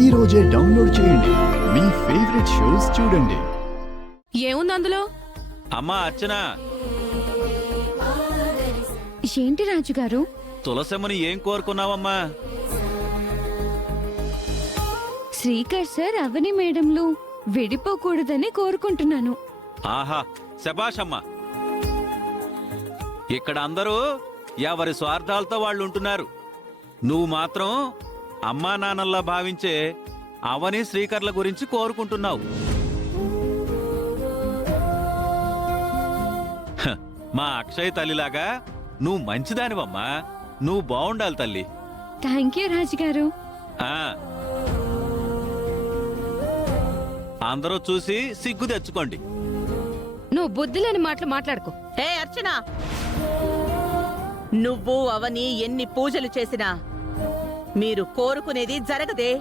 ఈ రోజే డౌన్లోడ్ చేయండి. మీ ఫేవరెట్ షోస్ చూడండి. ఏముంది అందులో? అమ్మా అర్చన, ఏంటి రాజుగారు? తులసమ్మని ఏం కోరుకున్నావమ్మా? శ్రీకర్ సార్ అవని మేడంలు విడిపోకూడదని కోరుకుంటున్నాను. ఆహా, శభాషమ్మా. ఇక్కడ అందరూ ఎవరి స్వార్థాలతో వాళ్ళు ఉంటున్నారు. నువ్వు మాత్రం అమ్మా నాన్నల్లా భావించే అవని శ్రీకర్ల గురించి కోరుకుంటున్నావు. హ, మా అక్షయ్ తల్లిలాగా నువ్వు మంచిదానివమ్మా. నువ్వు బావుండాలి తల్లి. థ్యాంక్ యూ రాజుగారు. ఆ అందరూ చూసి సిగ్గు తెచ్చుకోండి. నువ్వు బుద్ధిలేని మాటలు మాట్లాడుకో. ఏ అర్చన, నువ్వు అవని ఎన్ని పూజలు చేసినా మీరు కోరుకునేది జరగదే.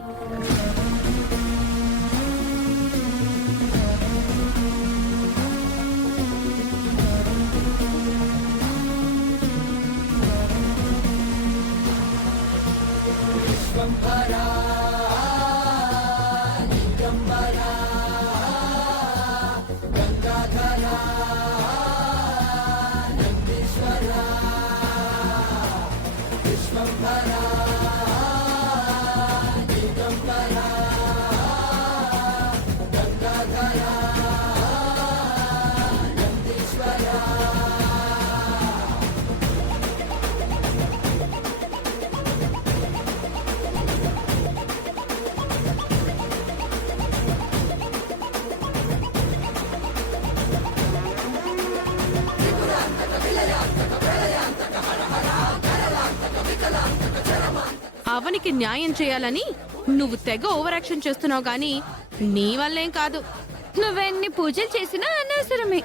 అవనికి న్యాయం చేయాలని నువ్వు తెగ ఓవర్ యాక్షన్ చేస్తున్నావు గానీ నీ వల్లేం కాదు. నువ్వెన్ని పూజలు చేసినా అనవసరమే.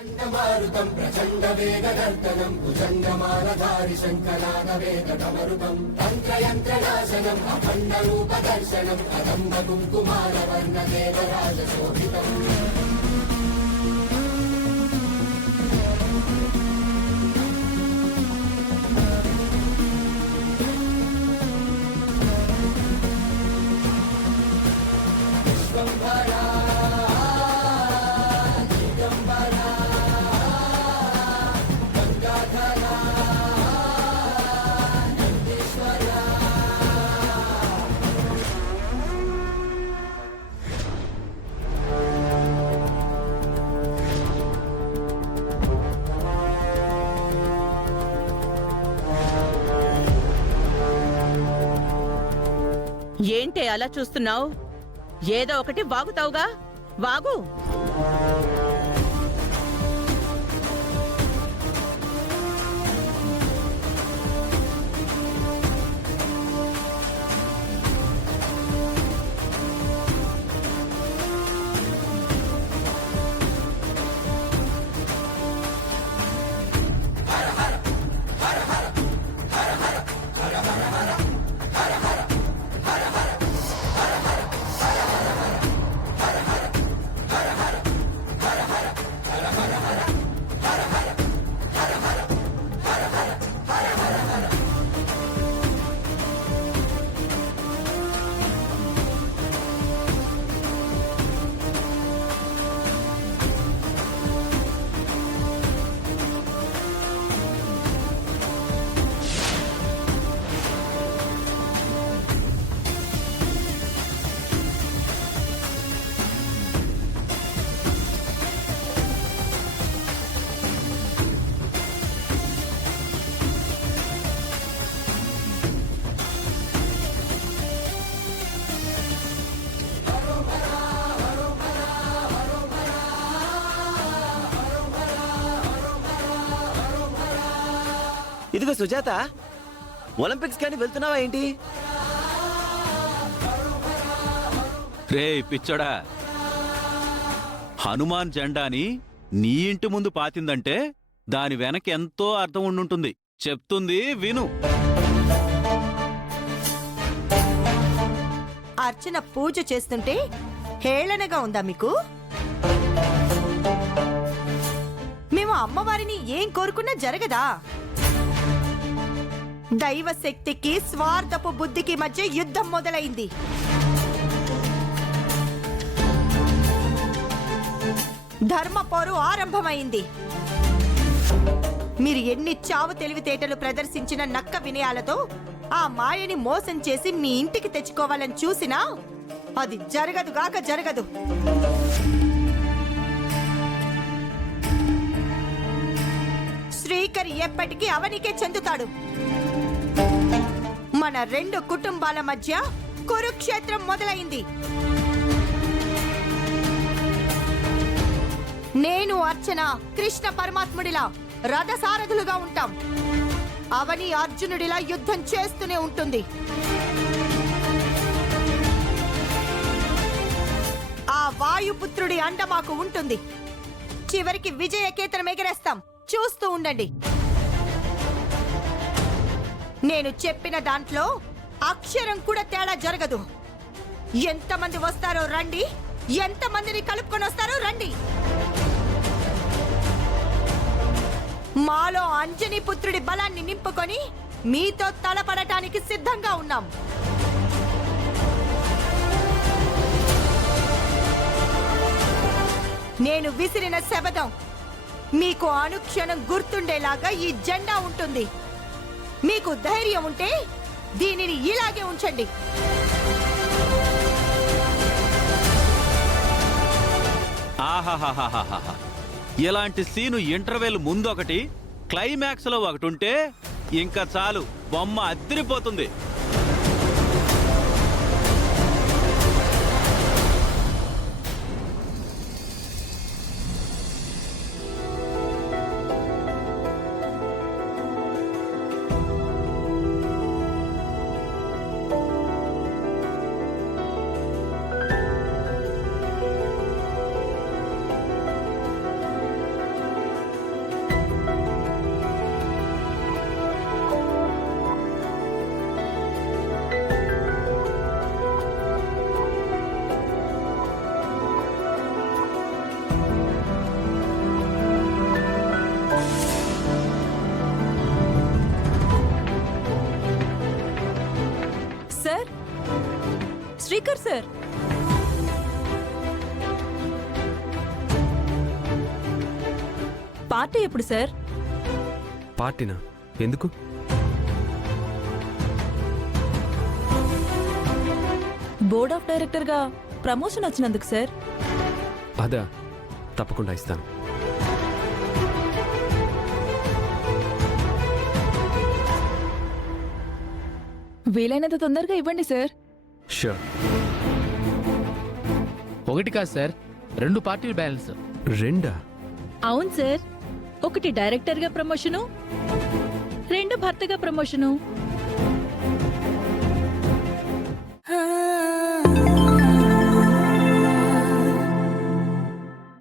ఏంటే అలా చూస్తున్నావు? ఏదో ఒకటి వాగుతావుగా, వాగు. ఇదిగో సుజాత, ఒలింపిక్స్ కానీ వెళ్తున్నావా ఏంటి? రే పిచ్చోడా, హనుమాన్ జెండాని నీ ఇంటి ముందు పాతిందంటే దాని వెనక ఎంతో అర్థం ఉండుంటుంది. చెప్తుంది విను. అర్చన పూజ చేస్తుంటే హేళనగా ఉందా మీకు? మేము అమ్మవారిని ఏం కోరుకున్నా జరగదా? దైవ శక్తికి స్వార్థపు బుద్ధికి మధ్య యుద్ధం మొదలైంది. ధర్మ పోరు ఆరంభమైంది. మీరు ఎన్ని చావు తెలివితేటలు ప్రదర్శించిన నక్క వినయాలతో ఆ మాయని మోసం చేసి మీ ఇంటికి తెచ్చుకోవాలని చూసినా అది జరగదుగాక జరగదు. శ్రీకర్ ఎప్పటికీ అవనికే చెందుతాడు. మన రెండు కుటుంబాల మధ్య కురుక్షేత్రం మొదలైంది. నేను అర్చన కృష్ణ పరమాత్ముడిలా రథసారథులుగా ఉంటాం. అవని అర్జునుడిలా యుద్ధం చేస్తూనే ఉంటుంది. ఆ వాయుపుత్రుడి అండ మాకు ఉంటుంది. చివరికి విజయకేతనం ఎగరేస్తాం. చూస్తూ ఉండండి. నేను చెప్పిన దాంట్లో అక్షరం కూడా తేడా జరగదు. ఎంతమంది వస్తారో రండి, ఎంతమందిని కలుపుకొని వస్తారో రండి. మాలో అంజనీ పుత్రుడి బలాన్ని నింపుకొని మీతో తలపడటానికి సిద్ధంగా ఉన్నాం. నేను విసిరిన శబదం మీకు అనుక్షణం గుర్తుండేలాగా ఈ జెండా ఉంటుంది. మీకు ధైర్యం ఉంటే దీనిని ఇలాగే ఉంచండి. ఆహాహాహాహాహా. ఇలాంటి సీను ఇంటర్వెల్ ముందు ఒకటి, క్లైమాక్స్ లో ఒకటి ఉంటే ఇంకా చాలు, బొమ్మ అదిరిపోతుంది. సార్, శ్రీకర్ సార్, పార్టీ ఎప్పుడు సార్? పార్టీనా? ఎందుకు? బోర్డ్ ఆఫ్ డైరెక్టర్ గా ప్రమోషన్ వచ్చినందుకు సార్. అదా, తప్పకుండా ఇస్తాను. వీలైనంత తొందరగా ఇవ్వండి సార్. షూర్. ఒకటి కాదు సార్, 2 పార్టీలు బ్యాలెన్స్. రెండా? అవును సార్, ఒకటి డైరెక్టర్ గా ప్రమోషను, 2 భర్తగా ప్రమోషను.